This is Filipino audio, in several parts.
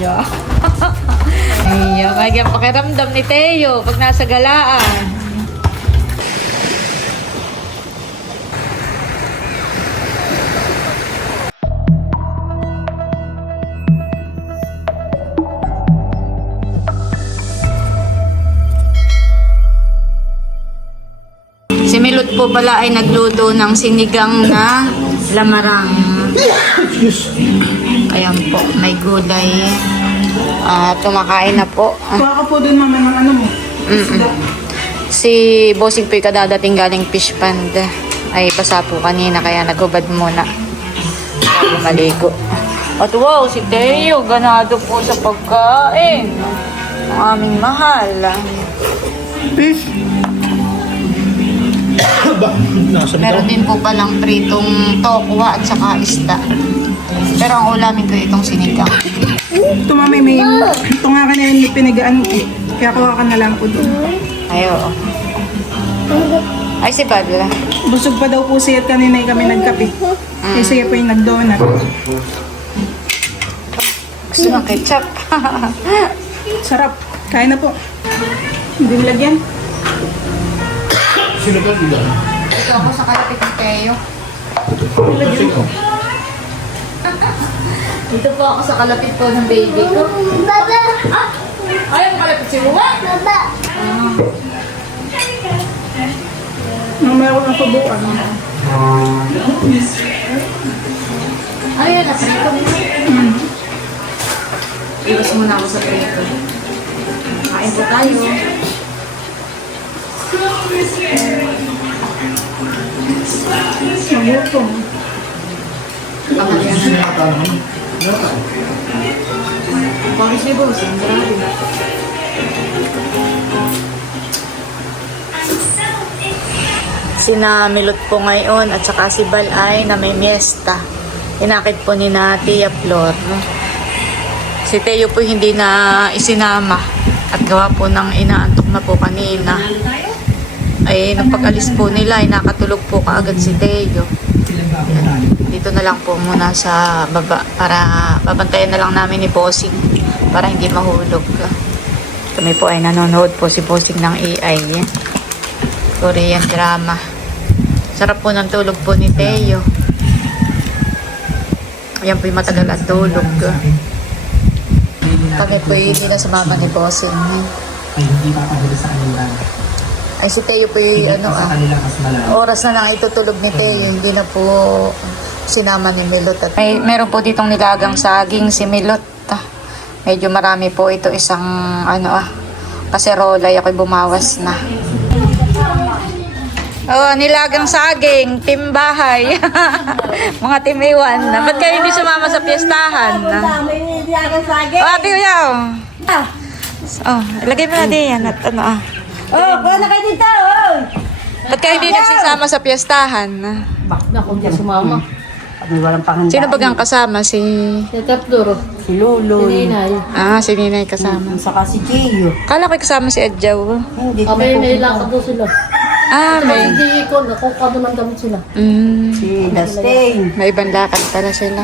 Yeah. Ay, kaya pakiramdam ni Teo pag nasa galaan. Si Milot po pala ay nagluto ng sinigang na lamarang. Ayan po, may gulay. Tumakain na po. Kuha ka po dun mama ng ano mo. Si Bossing po kadadating galing fish pond. Ay basa po kanina kaya naghubad muna. Bago maligo. At wow, si Teo ganado po sa pagkain. Ang aming mahal. Fish. Meron din po palang pritong tokwa at saka isda. Pero ang ulamin ko itong sinigang. Ito mami, ito nga kanina yung pinagaan ko. Kaya kuha ka na lang po doon. Ay, oo. Ay, si Badla. Busog pa daw po siya at kanina kami nagkape. Kaya siya po yung nag-donut. Gusto ng ketchup. Sarap. Kaya na po. Hindi nilagyan. Ito ako sa kalapit ni Teo. Dito po ako sa kalapit po ng baby ko. Baba! Ayaw mo kalapit si Ruwa? Baba! Mamaya ko ng pabukan. Ayan, naprito mo. Iwas muna ako sa prito. Kain po tayo. Magutom. Pangis ni Boss, ang grabe. Sina Milot po ngayon at saka si Balay na may miesta. Inakit po ni na Tia Flor. No? Si Teo po hindi na isinama at gawa po ng inaantok na po kanina. Ay, nung pag-alis po nila, ay nakatulog po kaagad si Teo. Dito na lang po muna sa baba para babantayan na lang namin ni Bossing para hindi mahulog. Kami po ay nanonood po si Bossing ng AI. Korean drama. Sarap po ng tulog po ni Teo. Ayan po yung matagal ang tulog. Kami po hindi na sumama ni Bossing. Ay hindi papahuli sa kanila. Ay si Teo po yung Sa kanila mas malalim. oras na lang itutulog ni Teo. Hindi na po sinama ni Milot. At meron po ditong nilagang saging si Milot. Medyo marami po ito. Isang kaserola. Ako'y bumawas na. Oh, nilagang saging, team bahay. Mga team iwan. Ba't kayo hindi sumama sa piyestahan? May nilagang saging. Oh, Ate Uyaw. Oh, ilagay mo na din yan. At Oh, buwan na kayo dito. Oh. ba't kayo hindi nagsisama sa piyestahan? Bakit ako hindi sumama? Abi walang panghanda. Sino bagang kasama? Si Tatlo. Si Lolo. Si Ninay. Si Ninay kasama. Saka si Gio. Kala ko kasama si Edjaw. Hindi Kami may lakad doon sila. May. Hindi ko, nakuha doon ang damit sila. Si Dustin. May ibang lakad pala sila.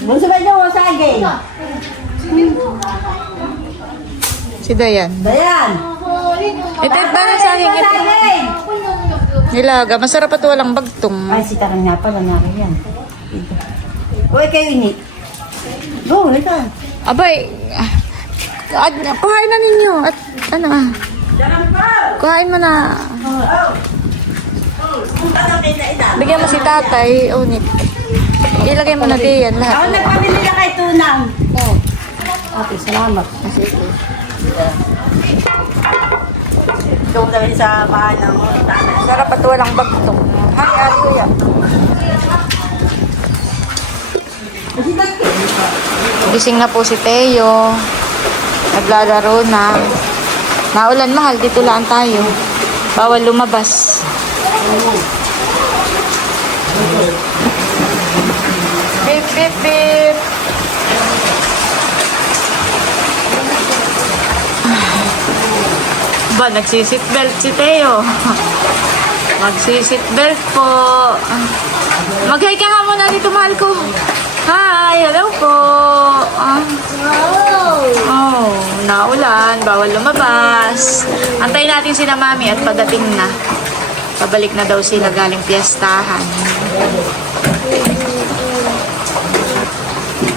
Bunso ba niyo saging? Si Dayan. Dayan. Ito ba na saging? Ito. Saging. Nilaga. Masarap at walang bagtong. Ay, si Tarang nga pala na yan. Uy, kayo ini. Go, ito. Abay. Kuhain na ninyo. At kuhain mo na. Bigyan mo si tatay. Unit. Ilagay mo na diyan Ako lahat. nagpamili na kay Tunang. Ate, salamat. Doon kami sa bahay ng Sarap at walang bagtong. Hi, Ate Uya. Gising na po si Teo. Naglalaro na. Naulan mahal, dito lang tayo. Bawal lumabas. Beep, beep, beep. Ba, nagsiseatbelt si Teo. Magsiseatbelt po. Mag-hi ka nga muna dito, mahal ko. Hi, hello po. maulan, bawal lumabas. Antayin natin sina Mami at pagdating na. Pabalik na daw sila galing piyestahan.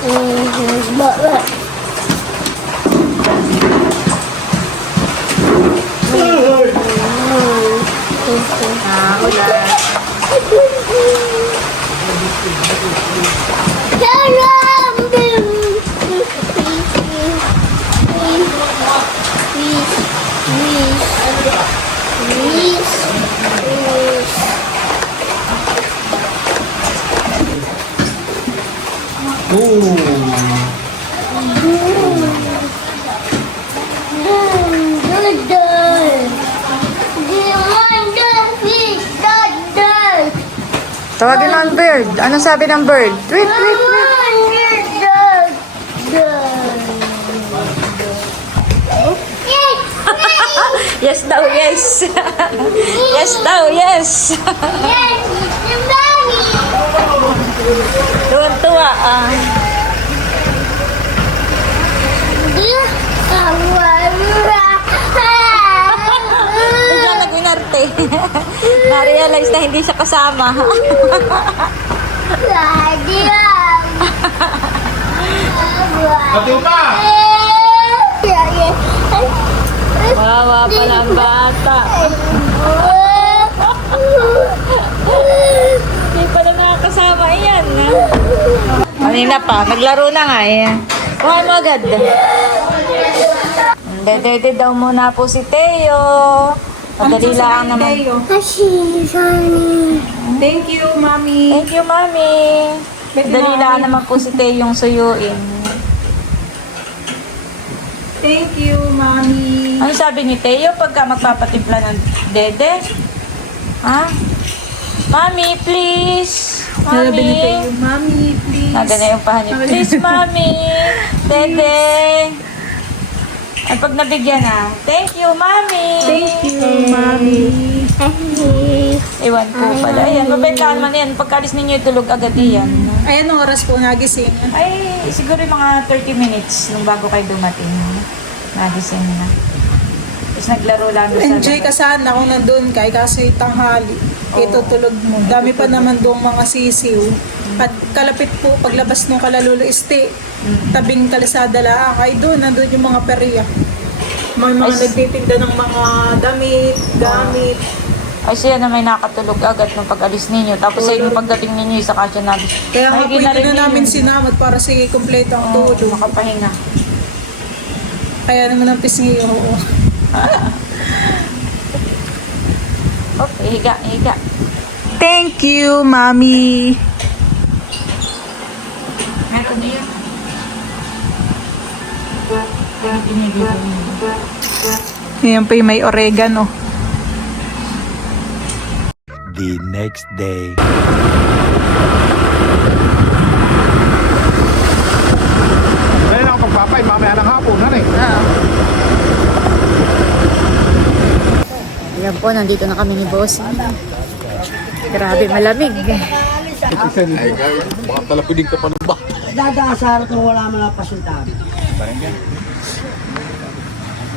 Ulan. Tawagin mo ang bird. Anong sabi ng bird? Tweet, tweet, tweet. Yes daw, yes. Yes daw, yes. Tuwan-tuwa ah. Bigla nag-inarte. Na-realize na hindi siya kasama. Pati pa! Wawa pala ang bata. Hindi pala nakakasama yan. Kanina pa, naglaro na nga eh. Kuha mo agad. Dede daw muna po si Teo. Madali lang naman. Thank you, Mami. Thank you, Mami. Madali lang naman po si Teo yung suyuin. Thank you, Mami. Ano sabi ni Teo pagka magpapatimpla ng dede? Ha? Mami, please. Sabi ni Teo, Mami. Mami, please. Nada na yung pahanip. Please, Mami. Dede. Ay, pag nabigyan na. Thank you, Mami. Thank you, Mami. Iwan po pala. Ayan, mabentahan man yan. Pagkalis ninyo, tulog agad yan. Ay, anong oras po nagising? Ay, siguro yung mga 30 minutes nung bago kayo dumating. Nagising na. Tapos naglaro lang sa Enjoy ka sana kung nandun ka, kasi tanghali. Itutulog mo. Dami pa naman doong mga sisiw. At kalapit po, paglabas ng Kalalulo Este, tabing Kalisada lang, ay doon, nandun yung mga perya. Mga nagtitinda ng mga damit, gamit. Ay, siya na may nakatulog agad nung pag-alis ninyo. Tapos sa inyo pagdating ninyo, isa ka siya namin. Kaya nga po ito na namin sinamot para sige kompleto ang tulog. Makapahinga. Kaya naman ang pisngi, oo. Okay, higa. Thank you, Mami. Ito na yun. Yan pa yung may oregano. The next day. Ngayon ako pagpapay, mamaya ng hapon, ano eh? Ayan po, nandito na kami ni Boss. Grabe, malamig. Ay, baka talapiding ka pa ng bata. Dadasar kung wala man ang pasuntahan.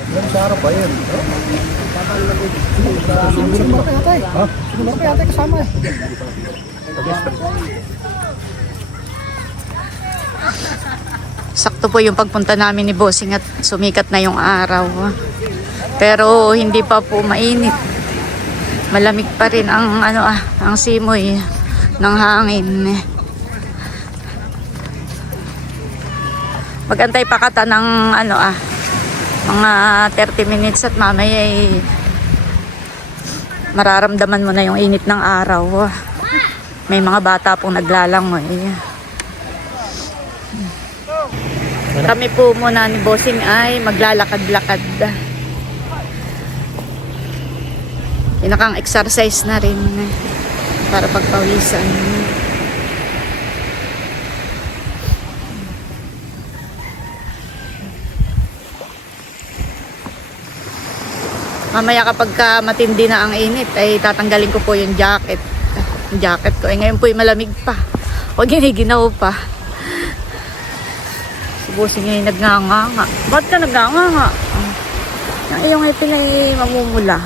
Sa harap ba yan? Sunod ba kaya tayo? Ha? Sunod ba kaya tayo kasama eh? Sakto po yung pagpunta namin ni Bossing at sumikat na yung araw. Pero hindi pa po mainit. Malamig pa rin ang ang simoy ng hangin. Magantay pa kata ng mga 30 minutes at mamaya mararamdaman mo na yung init ng araw. May mga bata pong naglalangoy. Kami po muna ni Bossing ay maglalakad-lakad. Pinakang exercise na rin para pagpawisan. Mamaya kapag matindi na ang init ay tatanggalin ko po yung jacket. Yung jacket ko. Ngayon po ay malamig pa. O giniginaw pa. busing ay nagnganganga. Ba't ka nagnganganga? Yung iyong ipin ay mamumula.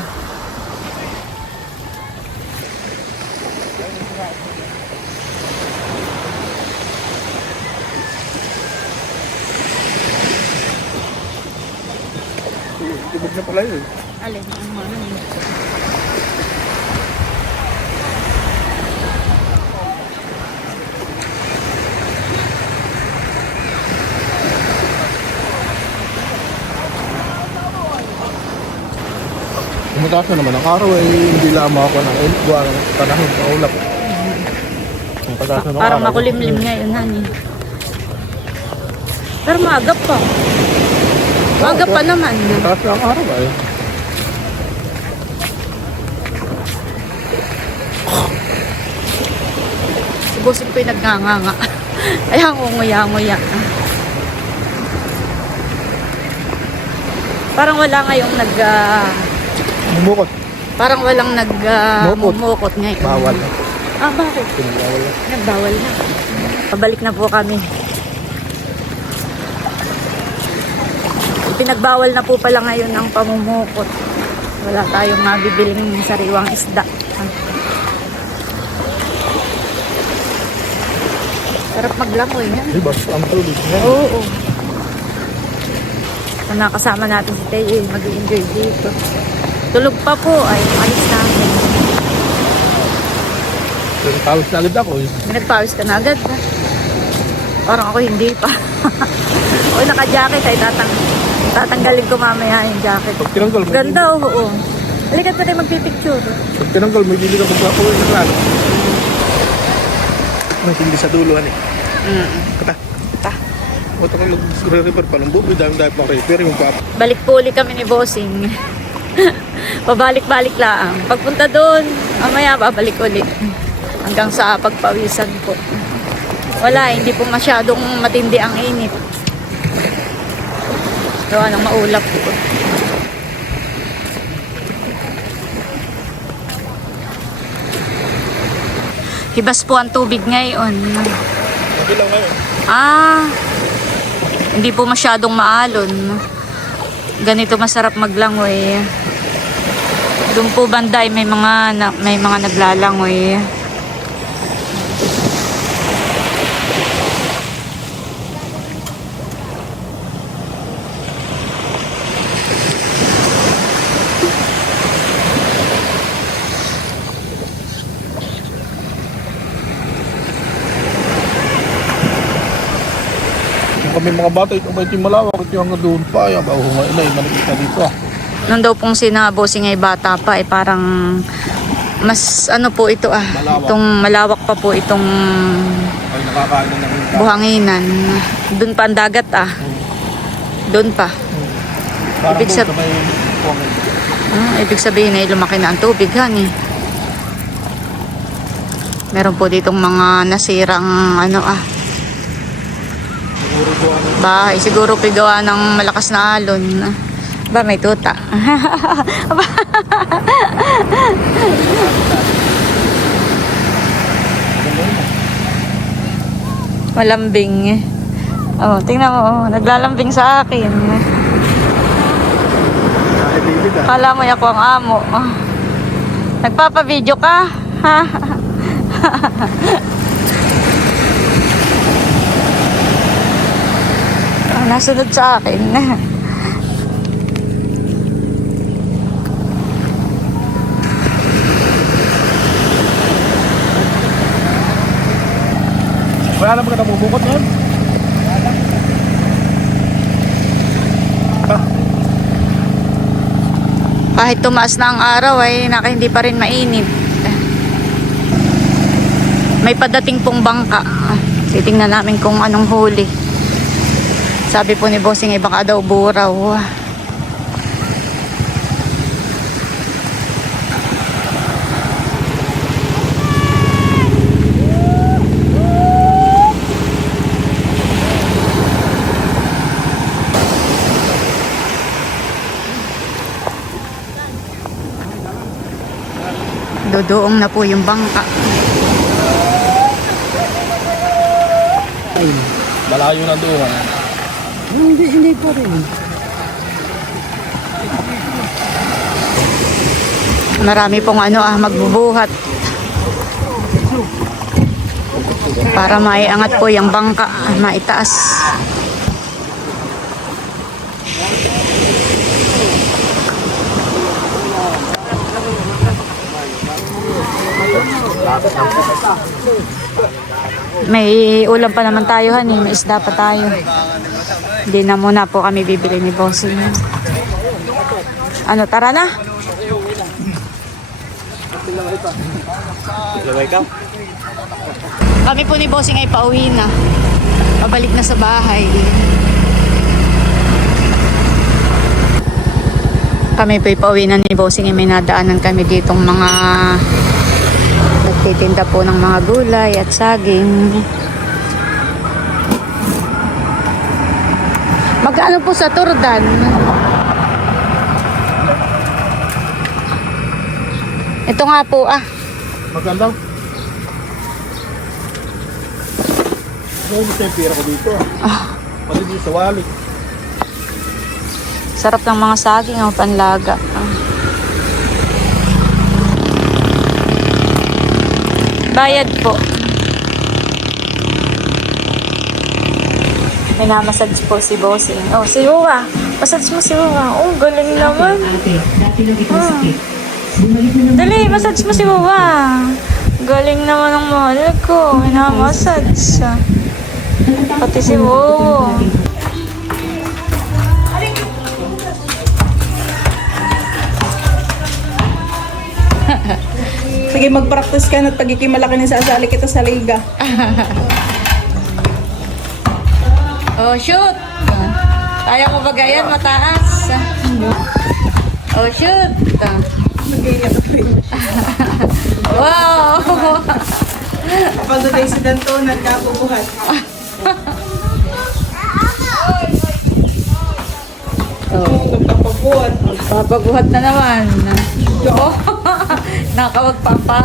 Tubog na pala yun. Alin? Mataas na naman ang araw ay hindi lamang ako ng buwan ng panahon sa ulap. Ang pataas na ng Parang araw. makulimlim ngayon, honey. Pero maagap pa. Maagap pa naman. Mataas na ang araw ay. Si Bossing po yung nagnganganga. Ayan, nguya-nguya. Parang wala ngayong Bumukot. parang walang Mumukot. mumukot ngayon. Bawal. Ah, bakit? Pinagawal na. Nagbawal na. Pabalik na po kami. Pinagbawal na po pala ngayon ang pamumukot. Wala tayong mabibiling sariwang isda. Sarap maglangoy yan. Diba? Ang tubig niya. Oo. Kung nakasama natin si Tay, mag-i-enjoy dito. Tulog pa po, ay alis namin. Pero tawis na agad ako. Nagpawis ka na agad. Parang ako hindi pa. O naka-jacket ay tatanggalin ko mamaya yung jacket. Pag tinanggal, may Ganda, oo. Halika pa tayo magpipicture. Pag tinanggal, may gili ka magkakuha ng lalo. May hindi sa duluhan eh. Kata. Ta. O ito kung nag-repair pa ng buboy, dahil pang repair yung papa. Balik po ulit kami ni Bossing. Pabalik-balik lang. Pagpunta doon, mamaya babalik ulit. Hanggang sa pagpawisan po. Wala, hindi po masyadong matindi ang init. Gawa ng maulap po. Hibas po ang tubig ngayon. Okay lang ngayon. Ah, hindi po masyadong maalon. Ganito masarap maglangoy. Doon po banday may mga naglalangoy. Kung kami mga bata, ito ba ito yung malawak? Ito yung hanggang doon pa. Ay, abaw, humainay, manikit na dito ah. Nung daw pong Bossing ay bata pa, parang mas ano po ito Malawak. Itong malawak pa po itong Ay, nakakain na ng buhanginan. Doon pa ang dagat Doon pa. Parang Ibig doon sab- sa may buhangin. Ibig sabihin ay lumaki na ang tubig, honey. Meron po ditong mga nasirang bahay. Siguro pigawa ng malakas na alon. Ba, may tuta. Malambing. Oh, tingnan mo. Naglalambing sa akin. Ay, David ah. Kala mo ako ang amo. Nagpapa-video ka? Ha? Nasunod sa akin. Wala na ba ka namubukot ngayon? Kahit tumaas na ang araw ay hindi pa rin mainit. May padating pong bangka. Titingnan namin kung anong huli. Sabi po ni Bossing ay baka daw buraw. Dodoong na po yung bangka. Malayo na doon. Hindi pa rin. Marami pong magbubuhat. Para maiangat po yung bangka, maitaas. May ulam pa naman tayo, honey. May isda pa tayo. Hindi na muna po kami bibili ni Bossing. Tara na. Kami po ni Bossing ay pauwi na. Pabalik na sa bahay. Kami po ay pauwi na ni Bossing. May nadaanan kami ditong mga nagtitinda po ng mga gulay at saging. Magkano po sa turdan? Ito nga po Maganda. Hindi tayo pira ko dito. Pati dito sa walik. Sarap ng mga saging panlaga. Bayad po. Minamassage po si Bossing. Oh, si Wawa. Massage mo si Wawa. Oh, galing naman. Dali, massage mo si Wawa. Galing naman ang mahal ko. Minamassage. Pati si Wawa. Sige, mag-practice ka na't pagiging malaki na sasali kita sa liga. Oh, shoot! Kaya mo ba gayan mataas? Oh, shoot! Wow! Kapag doon si Danto, nagkapubuhat. Nagkapubuhat. Papaguhat na naman. Oh, nakawag pa.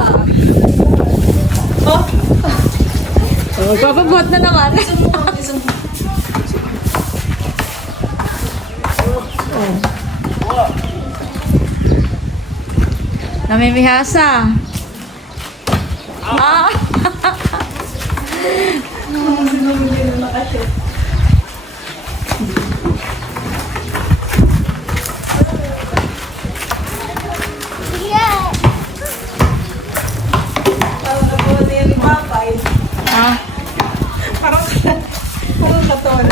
Oh, Oh, papaguhat na naman. Namimihasa. parang katawan na yan ni Papay. Parang katawan.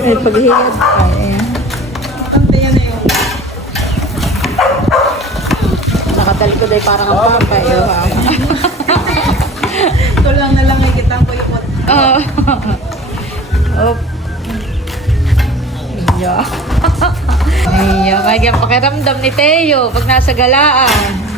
May paghihiyad pa. Kanta yan na yun. Nakatalikod ay parang ang papay. Ito lang na lang ay kitang ko yung Oh. Iya. Iya, may pakiramdam ni Teo pag nasa galaan.